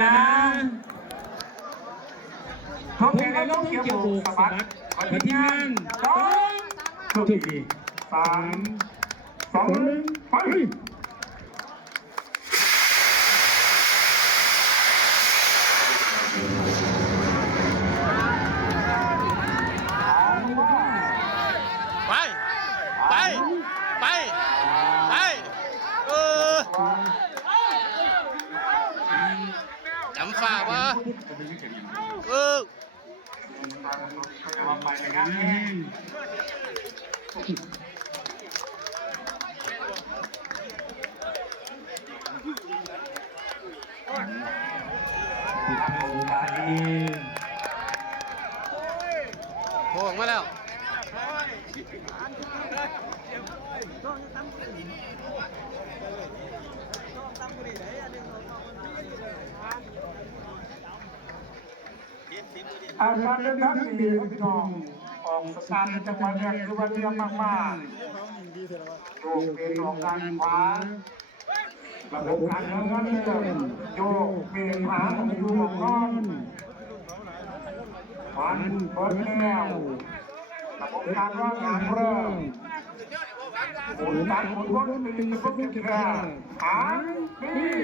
นะทุกในโลกเกี่ยวกับสบัดปฏิงานสองถูกดี3 2 1ไปจำฝ่าวะไปงานนี้โผล่ออกมาแล้วอาการเดินทางดีครับพี่น้องออกสตาร์ทจังหวะแรกคือว่าเรียบมากๆโยกเป็นออกด้านขวาระบบการเดินทางเดินโยกเป็นขาของอยู่ของนอนวันเปิดแล้วระบบการวางงานเริ่มหมุนการหมุนวนเป็นระบบการหางนี่